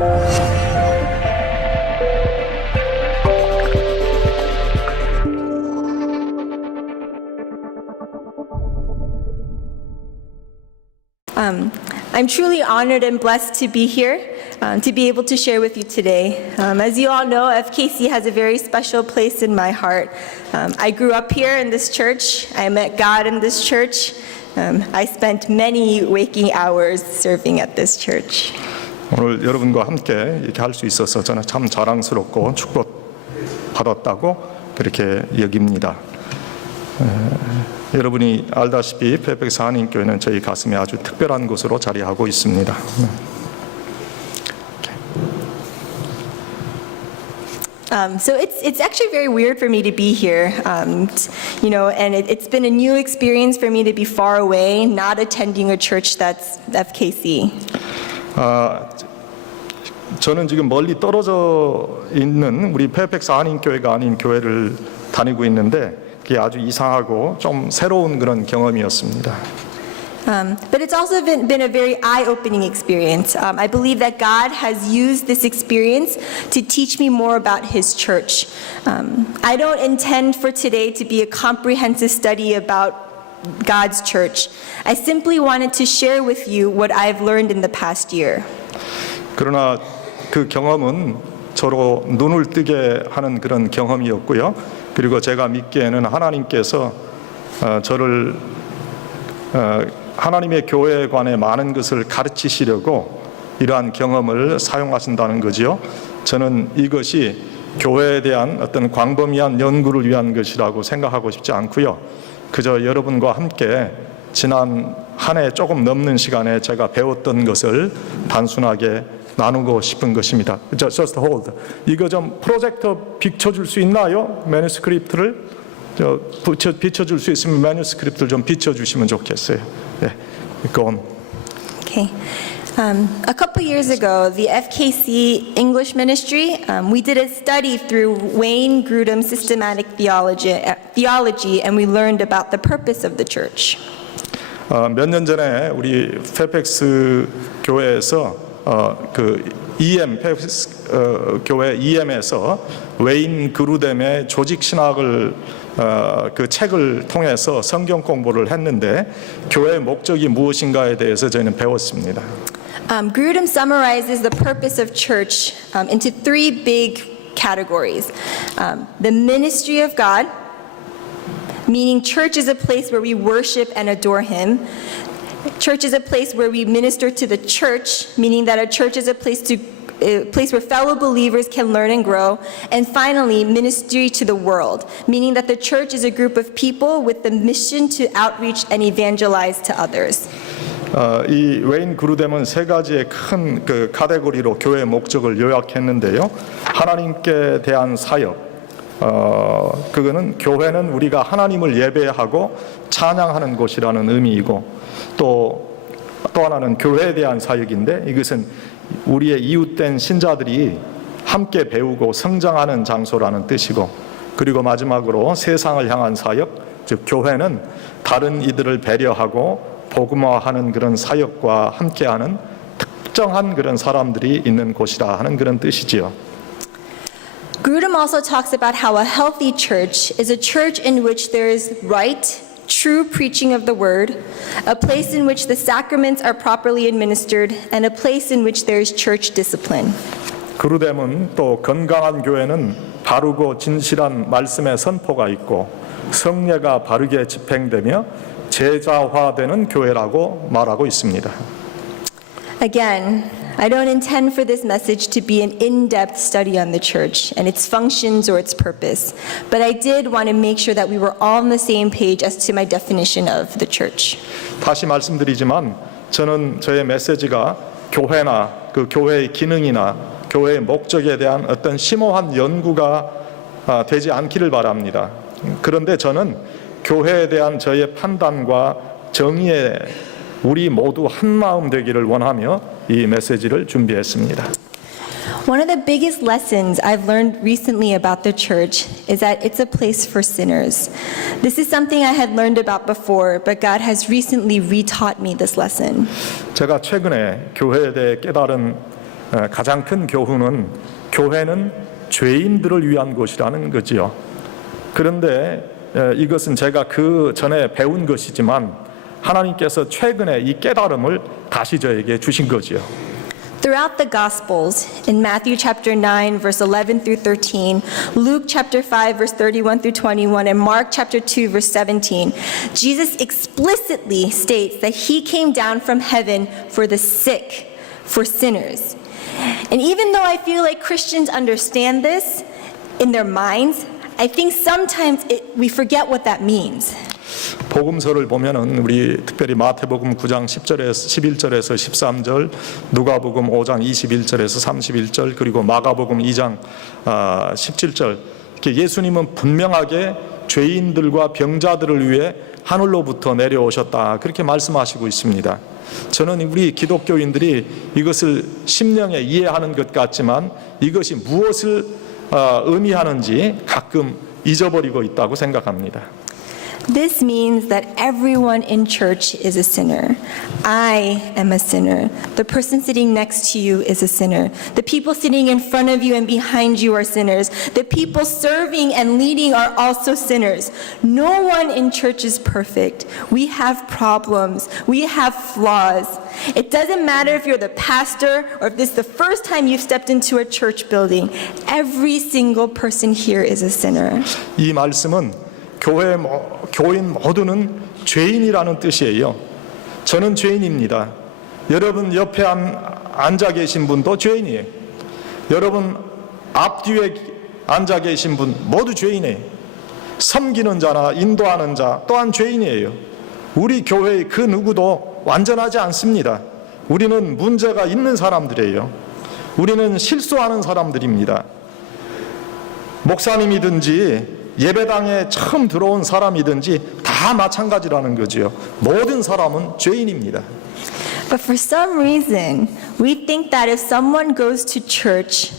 I'm truly honored and blessed to be here, to be able to share with you today. As you all know, FKC has a very special place in my heart. I grew up here in this church. I met God in this church. I spent many waking hours serving at this church. 오늘 여러분과 함께 이렇게 할 수 있어서 저는 참 자랑스럽고 축복받았다고 그렇게 여깁니다. 여러분이 알다시피 페이펙스 한인교회는 저희 가슴에 아주 특별한 곳으로 자리하고 있습니다. So it's actually very weird for me to be here, and it's been a new experience for me to be far away, not attending a church that's FKC. 저는 지금 멀리 떨어져 있는 우리 페이펙스 한인교회가 아닌 교회를 다니고 있는데 그게 아주 이상하고 좀 새로운 그런 경험이었습니다. But it's also been a very eye-opening experience. I believe that God has used this experience to teach me more about His church. I don't intend for today to be a comprehensive study about God's church. I simply wanted to share with you what I've learned in the past year. 그러나 그 경험은 저로 눈을 뜨게 하는 그런 경험이었고요. 그리고 제가 믿기에는 하나님께서 저를 하나님의 교회에 관해 많은 것을 가르치시려고 이러한 경험을 사용하신다는 거지요. 저는 이것이 교회에 대한 어떤 광범위한 연구를 위한 것이라고 생각하고 싶지 않고요. 그저 여러분과 함께 지난 한 해 조금 넘는 시간에 제가 배웠던 것을 단순하게 나누고 싶은 것입니다. Just hold. 이거 좀 프로젝터 비춰줄 수 있나요? 매뉴스크립트를 비춰줄 수 있으면 매뉴스크립트를 좀 비춰주시면 좋겠어요. 네, go on. Okay. A couple years ago, the FKC English Ministry, we did a study through Wayne Grudem's systematic theology, and we learned about the purpose of the church. 몇 년 전에 우리 페이펙스 교회에서 그 EM 교회 EM에서 웨인 그루뎀의 조직 신학을 그 책을 통해서 성경 공부를 했는데 교회의 목적이 무엇인가에 대해서 저희는 배웠습니다. Grudem summarizes the purpose of church into three big categories. The ministry of God, meaning church is a place where we worship and adore Him. Church is a place where we minister to the church, meaning that a church is a place where fellow believers can learn and grow. And finally, ministry to the world, meaning that the church is a group of people with the mission to outreach and evangelize to others. 이 웨인 그루뎀은 세 가지의 큰 그 카테고리로 교회의 목적을 요약했는데요. 하나님께 대한 사역, 그거는 교회는 우리가 하나님을 예배하고 찬양하는 곳이라는 의미이고 또 하나는 교회에 대한 사역인데 이것은 우리의 이웃된 신자들이 함께 배우고 성장하는 장소라는 뜻이고 그리고 마지막으로 세상을 향한 사역, 즉 교회는 다른 이들을 배려하고 복음화하는 그런 사역과 함께하는 특정한 그런 사람들이 있는 곳이라 하는 그런 뜻이지요. Grudem also talks about how a healthy church is a church in which there is right, true preaching of the word, a place in which the sacraments are properly administered, and a place in which there is church discipline. 그루뎀은 또 건강한 교회는 바르고 진실한 말씀의 선포가 있고 성례가 바르게 집행되며 제자화되는 교회라고 말하고 있습니다. Again, I don't intend for this message to be an in-depth study on the church and its functions or its purpose, but I did want to make sure that we were all on the same page as to my definition of the church. 다시 말씀드리지만 저는 저의 메시지가 교회나 그 교회의 기능이나 교회의 목적에 대한 어떤 심오한 연구가 되지 않기를 바랍니다. 그런데 저는 교회에 대한 저의 판단과 정의에 우리 모두 한 마음 되기를 원하며 이 메시지를 준비했습니다. One of the biggest lessons I've learned recently about the church is that it's a place for sinners. This is something I had learned about before, but God has recently retaught me this lesson. 제가 최근에 교회에 대해 깨달은 가장 큰 교훈은 교회는 죄인들을 위한 곳이라는 거지요. 그런데 이것은 제가 그 전에 배운 것이지만 하나님께서 최근에 이 깨달음을 다시 저에게 주신 거지요. Throughout the Gospels, in Matthew chapter 9, verse 11 through 13, Luke chapter 5, verse 31 through 21, and Mark chapter 2, verse 17, Jesus explicitly states that he came down from heaven for the sick, for sinners. And even though I feel like Christians understand this in their minds, I think sometimes we forget what that means. 복음서를 보면은 우리 특별히 마태복음 9장 10절에서 11절에서 13절, 누가복음 5장 21절에서 31절, 그리고 마가복음 2장 17절, 이렇게 예수님은 분명하게 죄인들과 병자들을 위해 하늘로부터 내려오셨다, 그렇게 말씀하시고 있습니다. 저는 우리 기독교인들이 이것을 심령에 이해하는 것 같지만 이것이 무엇을 의미하는지 가끔 잊어버리고 있다고 생각합니다. This means that everyone in church is a sinner. I am a sinner. The person sitting next to you is a sinner. The people sitting in front of you and behind you are sinners. The people serving and leading are also sinners. No one in church is perfect. We have problems. We have flaws. It doesn't matter if you're the pastor or if this is the first time you've stepped into a church building. Every single person here is a sinner. 이 말씀은 교인 모두는 죄인이라는 뜻이에요. 저는 죄인입니다. 여러분 옆에 앉아 계신 분도 죄인이에요. 여러분 앞뒤에 앉아 계신 분 모두 죄인이에요. 섬기는 자나 인도하는 자 또한 죄인이에요. 우리 교회의 그 누구도 완전하지 않습니다. 우리는 문제가 있는 사람들이에요. 우리는 실수하는 사람들입니다. 목사님이든지 예배당에 처음 들어온 사람이든지 다 마찬가지라는 거지요. 모든 사람은 죄인입니다. But for some reason, we think that if someone goes to church,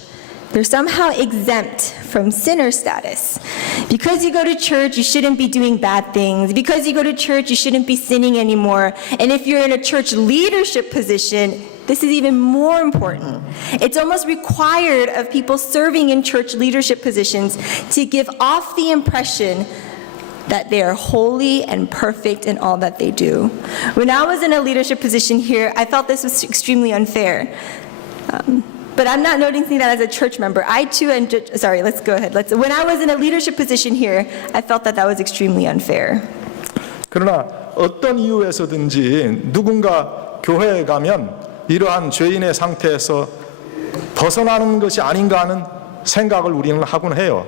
they're somehow exempt from sinner status. Because you go to church, you shouldn't be doing bad things. Because you go to church, you shouldn't be sinning anymore. And if you're in a church leadership position, this is even more important. It's almost required of people serving in church leadership positions to give off the impression that they are holy and perfect in all that they do. When I was in a leadership position here, I felt this was extremely unfair. But I'm not noticing that as a church member. I too let's go ahead. When I was in a leadership position here, I felt that was extremely unfair. 그러나 어떤 이유에서든지 누군가 교회에 가면 이러한 죄인의 상태에서 벗어나는 것이 아닌가 하는 생각을 우리는 하곤 해요.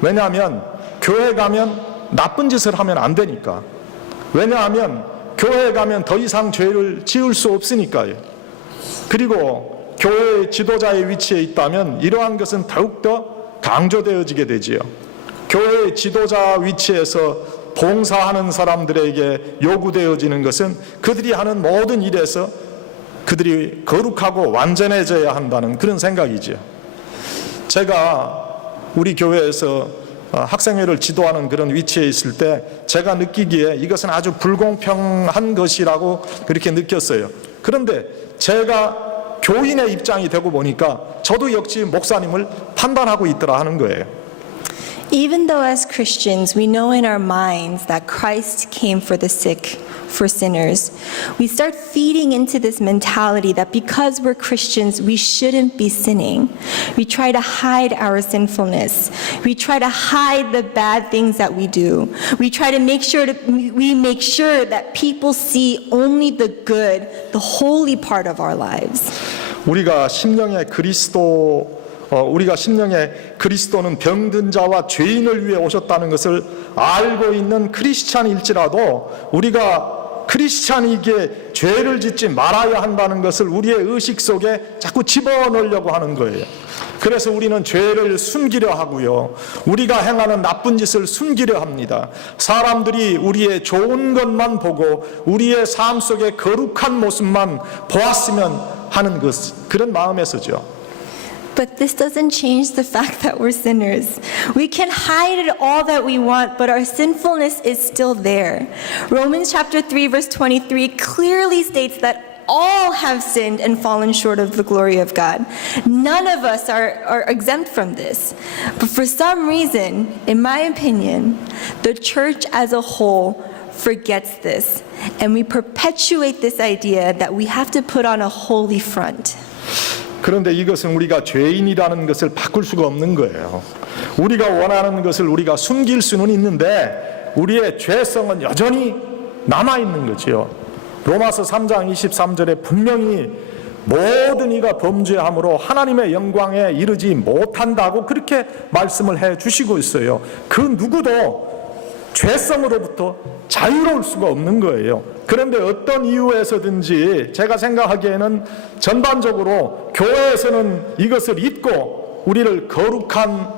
왜냐하면 교회에 가면 나쁜 짓을 하면 안 되니까. 왜냐하면 교회에 가면 더 이상 죄를 지을 수 없으니까요. 그리고 교회의 지도자의 위치에 있다면 이러한 것은 더욱더 강조되어지게 되지요. 교회의 지도자 위치에서 봉사하는 사람들에게 요구되어지는 것은 그들이 하는 모든 일에서 그들이 거룩하고 완전해져야 한다는 그런 생각이지요. 제가 우리 교회에서 학생회를 지도하는 그런 위치에 있을 때 제가 느끼기에 이것은 아주 불공평한 것이라고 그렇게 느꼈어요. 그런데 제가 교인의 입장이 되고 보니까 저도 역시 목사님을 판단하고 있더라 하는 거예요. Even though as Christians we know in our minds that Christ came for the sick, for sinners, we start feeding into this mentality that because we're Christians, we shouldn't be sinning. We try to hide our sinfulness. We try to hide the bad things that we do. We try to make sure that people see only the good, the holy part of our lives. 우리가 심령의 그리스도는 병든 자와 죄인을 위해 오셨다는 것을 알고 있는 크리스찬일지라도 우리가 크리스찬이기에 죄를 짓지 말아야 한다는 것을 우리의 의식 속에 자꾸 집어넣으려고 하는 거예요. 그래서 우리는 죄를 숨기려 하고요. 우리가 행하는 나쁜 짓을 숨기려 합니다. 사람들이 우리의 좋은 것만 보고 우리의 삶 속의 거룩한 모습만 보았으면 하는 그런 마음에서죠. But this doesn't change the fact that we're sinners. We can hide it all that we want, but our sinfulness is still there. Romans chapter 3 verse 23 clearly states that all have sinned and fallen short of the glory of God. None of us are exempt from this. But for some reason, in my opinion, the church as a whole forgets this. And we perpetuate this idea that we have to put on a holy front. 그런데 이것은 우리가 죄인이라는 것을 바꿀 수가 없는 거예요. 우리가 원하는 것을 우리가 숨길 수는 있는데 우리의 죄성은 여전히 남아있는 거지요. 로마서 3장 23절에 분명히 모든 이가 범죄함으로 하나님의 영광에 이르지 못한다고 그렇게 말씀을 해 주시고 있어요. 그 누구도 죄성으로부터 자유로울 수가 없는 거예요. 그런데 어떤 이유에서든지 제가 생각하기에는 전반적으로 교회에서는 이것을 잊고 우리를 거룩한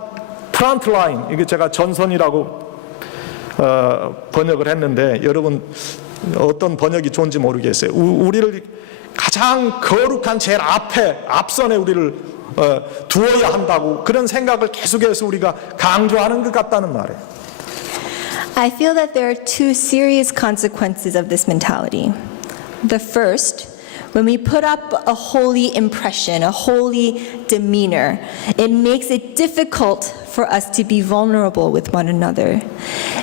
프런트라인, 이게 제가 전선이라고 번역을 했는데 여러분 어떤 번역이 좋은지 모르겠어요. 우리를 가장 거룩한 제일 앞선에 우리를 두어야 한다고 그런 생각을 계속해서 우리가 강조하는 것 같다는 말이에요. I feel that there are two serious consequences of this mentality. The first, when we put up a holy impression, a holy demeanor, it makes it difficult for us to be vulnerable with one another.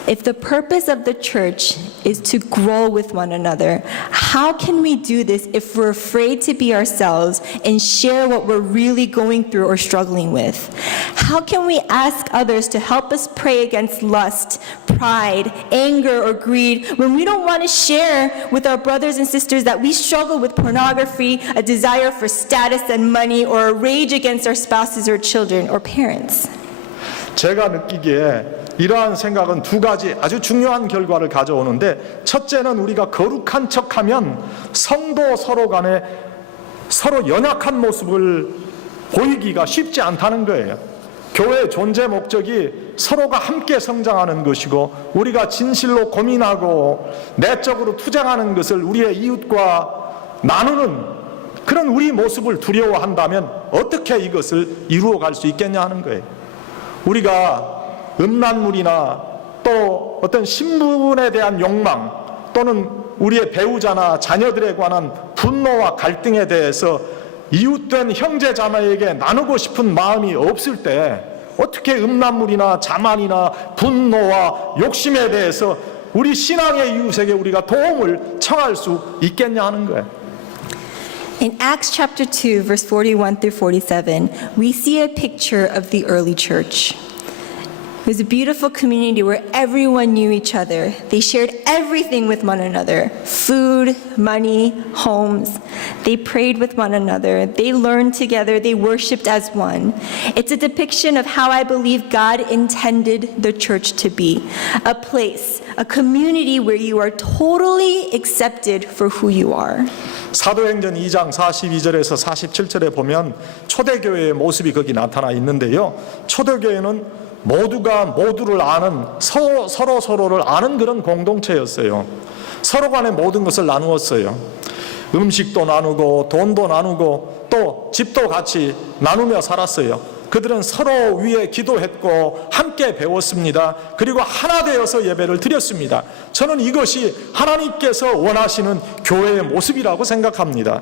If the purpose of the church is to grow with one another, how can we do this if we're afraid to be ourselves and share what we're really going through or struggling with? How can we ask others to help us pray against lust, pride, anger, or greed when we don't want to share with our brothers and sisters that we struggle with pornography, a desire for status and money, or a rage against our spouses or children or parents? 제가 느끼기에 이러한 생각은 두 가지 아주 중요한 결과를 가져오는데, 첫째는 우리가 거룩한 척하면 성도 서로 간에 서로 연약한 모습을 보이기가 쉽지 않다는 거예요. 교회의 존재 목적이 서로가 함께 성장하는 것이고, 우리가 진실로 고민하고 내적으로 투쟁하는 것을 우리의 이웃과 나누는 그런 우리 모습을 두려워한다면 어떻게 이것을 이루어갈 수 있겠냐 하는 거예요. 우리가 음란물이나 또 어떤 신분에 대한 욕망, 또는 우리의 배우자나 자녀들에 관한 분노와 갈등에 대해서 이웃된 형제 자매에게 나누고 싶은 마음이 없을 때 어떻게 음란물이나 자만이나 분노와 욕심에 대해서 우리 신앙의 이웃에게 우리가 도움을 청할 수 있겠냐 하는 거예요. In Acts chapter 2, verse 41 through 47, we see a picture of the early church. It was a beautiful community where everyone knew each other. They shared everything with one another: food, money, homes. They prayed with one another. They learned together. They worshiped as one. It's a depiction of how I believe God intended the church to be. A place, a community where you are totally accepted for who you are. 사도행전 2장 42절에서 47절에 보면 초대교회의 모습이 거기 나타나 있는데요. 초대교회는 모두가 모두를 아는, 서로를 아는 그런 공동체였어요. 서로 간에 모든 것을 나누었어요. 음식도 나누고 돈도 나누고 또 집도 같이 나누며 살았어요. 그들은 서로 위해 기도했고 함께 배웠습니다. 그리고 하나 되어서 예배를 드렸습니다. 저는 이것이 하나님께서 원하시는 교회의 모습이라고 생각합니다.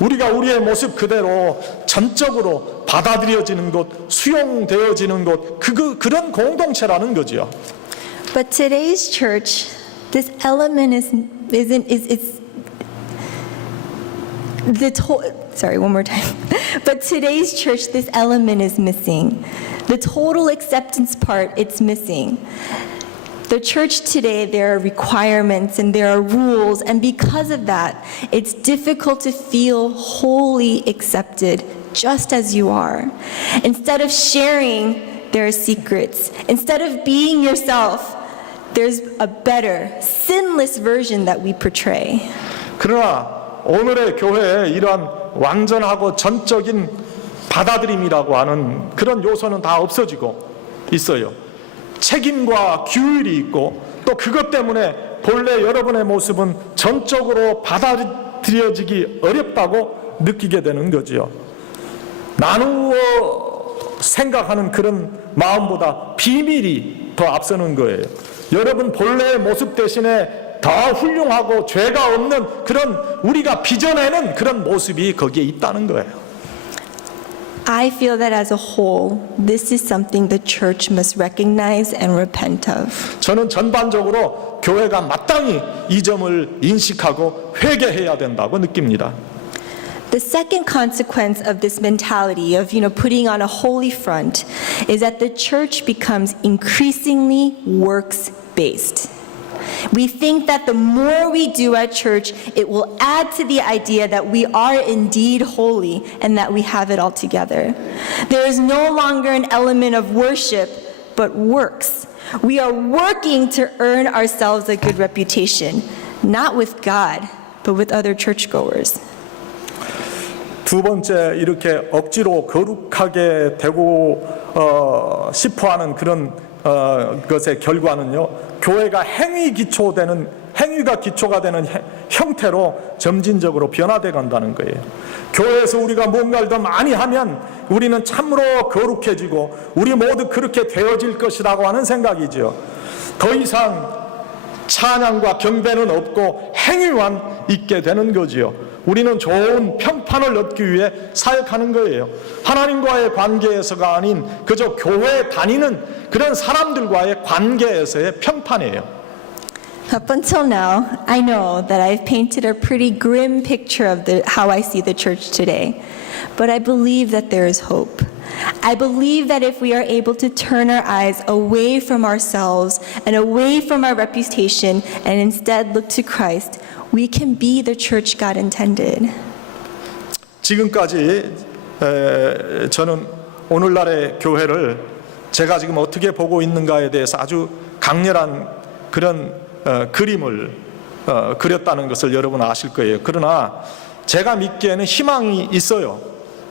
우리가 우리의 모습 그대로 전적으로 받아들여지는 것, 수용되어지는 것, 그런 공동체라는 거죠. But today's church, this element sorry, one more time. But today's church, this element is missing. The total acceptance part, it's missing. The church today, there are requirements and there are rules, and because of that, it's difficult to feel wholly accepted just as you are. Instead of sharing, there are secrets. Instead of being yourself, there's a better, sinless version that we portray. 그러나 오늘의 교회에 이러한 완전하고 전적인 받아들임이라고 하는 그런 요소는 다 없어지고 있어요. 책임과 규율이 있고 또 그것 때문에 본래 여러분의 모습은 전적으로 받아들여지기 어렵다고 느끼게 되는 거죠. 나누어 생각하는 그런 마음보다 비밀이 더 앞서는 거예요. 여러분 본래의 모습 대신에 더 훌륭하고 죄가 없는 그런 우리가 빚어내는 그런 모습이 거기에 있다는 거예요. I feel that as a whole, this is something the church must recognize and repent of. 저는 전반적으로 교회가 마땅히 이 점을 인식하고 회개해야 된다고 느낍니다. The second consequence of this mentality of, putting on a holy front is that the church becomes increasingly works-based. We think that the more we do at church, it will add to the idea that we are indeed holy and that we have it all together. There is no longer an element of worship, but works. We are working to earn ourselves a good reputation, not with God, but with other churchgoers. 두 번째, 이렇게 억지로 거룩하게 되고 싶어하는 그런 것의 결과는요, 교회가 행위가 기초가 되는 형태로 점진적으로 변화돼 간다는 거예요. 교회에서 우리가 뭔가를 더 많이 하면 우리는 참으로 거룩해지고 우리 모두 그렇게 되어질 것이라고 하는 생각이죠. 더 이상 찬양과 경배는 없고 행위만 있게 되는 거지요. 우리는 좋은 평판을 얻기 위해 사역하는 거예요. 하나님과의 관계에서가 아닌 그저 교회에 다니는 그런 사람들과의 관계에서의 평판이에요. Up until now, I know that I've painted a pretty grim picture of how I see the church today. But I believe that there is hope. I believe that if we are able to turn our eyes away from ourselves and away from our reputation and instead look to Christ, we can be the church God intended. 지금까지 저는 오늘날의 교회를 제가 지금 어떻게 보고 있는가에 대해서 아주 강렬한 그런 그림을 그렸다는 것을 여러분 아실 거예요. 그러나 제가 믿기에는 희망이 있어요.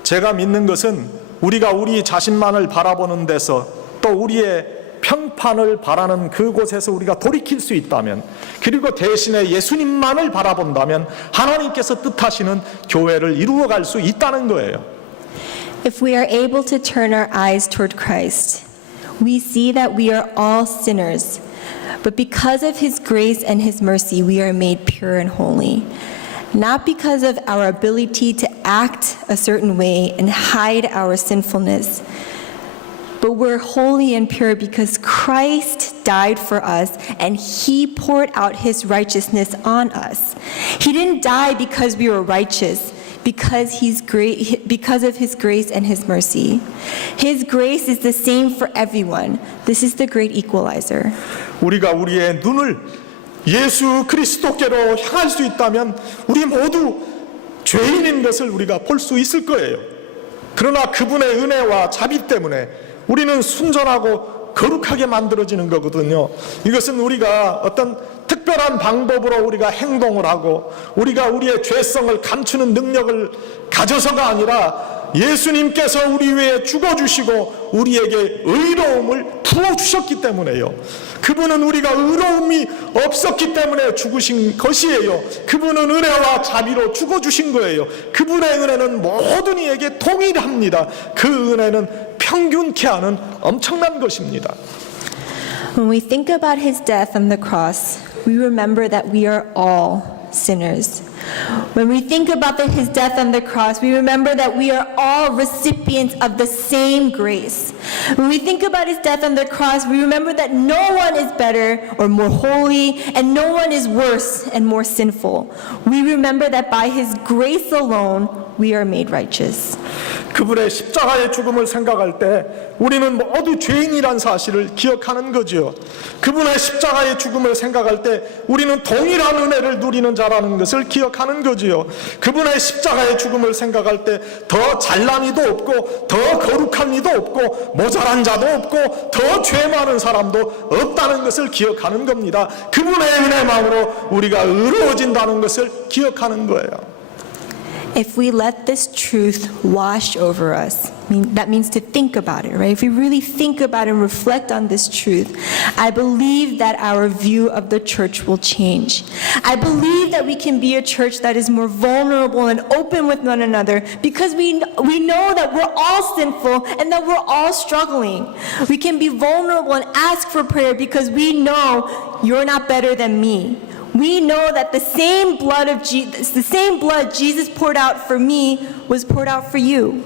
제가 믿는 것은 우리가 우리 자신만을 바라보는 데서 또 우리의 평판을 바라는 그곳에서 우리가 돌이킬 수 있다면, 그리고 대신에 예수님만을 바라본다면 하나님께서 뜻하시는 교회를 이루어갈 수 있다는 거예요. If we are able to turn our eyes toward Christ, we see that we are all sinners, but because of His grace and His mercy, we are made pure and holy. Not because of our ability to act a certain way and hide our sinfulness, but we're holy and pure because Christ died for us and He poured out His righteousness on us. He didn't die because we were righteous, because of His grace and His mercy. His grace is the same for everyone. This is the great equalizer. 우리가 우리의 눈을 예수 그리스도께로 향할 수 있다면 우리 모두 죄인인 것을 우리가 볼 수 있을 거예요. 그러나 그분의 은혜와 자비 때문에 우리는 순전하고 거룩하게 만들어지는 거거든요. 이것은 우리가 어떤 특별한 방법으로 우리가 행동을 하고 우리가 우리의 죄성을 감추는 능력을 가져서가 아니라 예수님께서 우리 위해 죽어주시고 우리에게 의로움을 부어주셨기 때문에요. 그분은 우리가 의로움이 없었기 때문에 죽으신 것이에요. 그분은 은혜와 자비로 죽어주신 거예요. 그분의 은혜는 모든 이에게 동일합니다. 그 은혜는 평균케 하는 엄청난 것입니다. When we think about His death on the cross, we remember that we are all sinners. When we think about His death on the cross, we remember that we are all recipients of the same grace. When we think about His death on the cross, we remember that no one is better or more holy, and no one is worse and more sinful. We remember that by His grace alone, we are made righteous. 그분의 십자가의 죽음을 생각할 때 우리는 모두 죄인이란 사실을 기억하는 거죠. 그분의 십자가의 죽음을 생각할 때 우리는 동일한 은혜를 누리는 자라는 것을 기억하는 거지요. 그분의 십자가의 죽음을 생각할 때 더 잘난 이도 없고 더 거룩한 이도 없고 모자란 자도 없고 더 죄 많은 사람도 없다는 것을 기억하는 겁니다. 그분의 은혜만으로 우리가 의로워진다는 것을 기억하는 거예요. If we let this truth wash over us, that means to think about it, right? If we really think about and reflect on this truth, I believe that our view of the church will change. I believe that we can be a church that is more vulnerable and open with one another because we know that we're all sinful and that we're all struggling. We can be vulnerable and ask for prayer because we know you're not better than me. We know that the same blood Jesus poured out for me was poured out for you.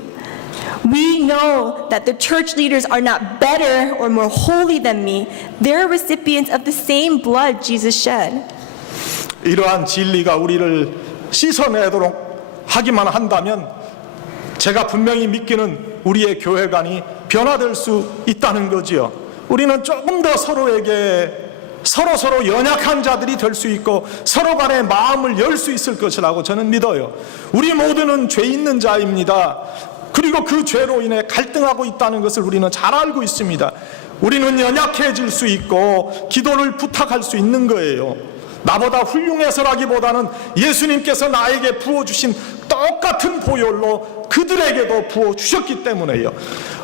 We know that the church leaders are not better or more holy than me. They're recipients of the same blood Jesus shed. 이러한 진리가 우리를 씻어내도록 하기만 한다면 제가 분명히 믿기는 우리의 교회관이 변화될 수 있다는 거지요. 우리는 조금 더 서로에게 서로 연약한 자들이 될 수 있고 서로 간의 마음을 열 수 있을 것이라고 저는 믿어요. 우리 모두는 죄 있는 자입니다. 그리고 그 죄로 인해 갈등하고 있다는 것을 우리는 잘 알고 있습니다. 우리는 연약해질 수 있고 기도를 부탁할 수 있는 거예요. 나보다 훌륭해서라기보다는 예수님께서 나에게 부어주신 똑같은 보혈로 그들에게도 부어주셨기 때문에요.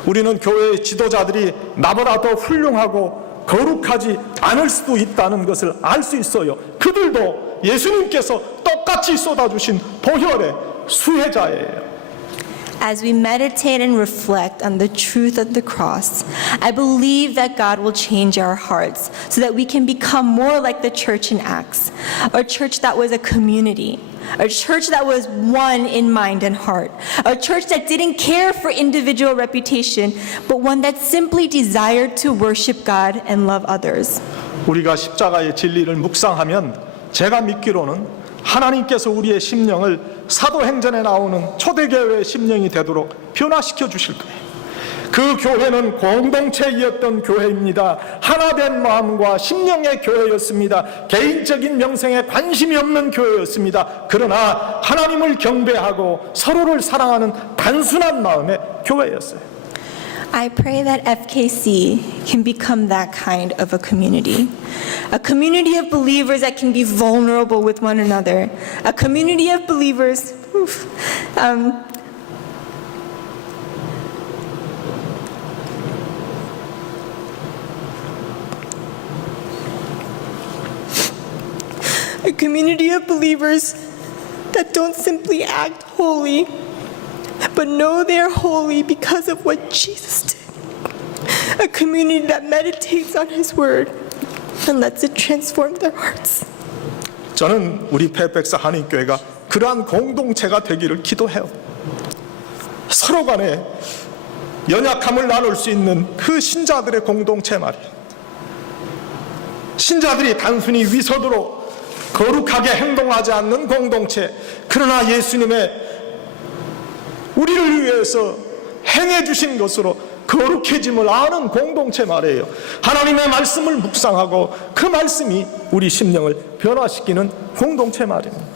우리는 교회의 지도자들이 나보다 더 훌륭하고 거룩하지 않을 수도 있다는 것을 알 수 있어요. 그들도 예수님께서 똑같이 쏟아주신 보혈의 수혜자예요. As we meditate and reflect on the truth of the cross, I believe that God will change our hearts so that we can become more like the church in Acts, a church that was a community, a church that was one in mind and heart, a church that didn't care for individual reputation, but one that simply desired to worship God and love others. 우리가 십자가의 진리를 묵상하면 제가 믿기로는 하나님께서 우리의 심령을 사도행전에 나오는 초대교회의 심령이 되도록 변화시켜 주실 거예요. 그 교회는 공동체이었던 교회입니다. 하나된 마음과 심령의 교회였습니다. 개인적인 명성에 관심이 없는 교회였습니다. 그러나 하나님을 경배하고 서로를 사랑하는 단순한 마음의 교회였어요. I pray that FKC can become that kind of a community of believers that can be vulnerable with one another, a community of believers a community of believers that don't simply act holy, but know they're holy because of what Jesus did. A community that meditates on His Word and lets it transform their hearts. 저는 우리 페이펙스 한인교회가 그러한 공동체가 되기를 기도해요. 서로 간에 연약함을 나눌 수 있는 그 신자들의 공동체 말이에요. 신자들이 단순히 위선으로 거룩하게 행동하지 않는 공동체, 그러나 예수님의 우리를 위해서 행해 주신 것으로 거룩해짐을 아는 공동체 말이에요. 하나님의 말씀을 묵상하고 그 말씀이 우리 심령을 변화시키는 공동체 말입니다.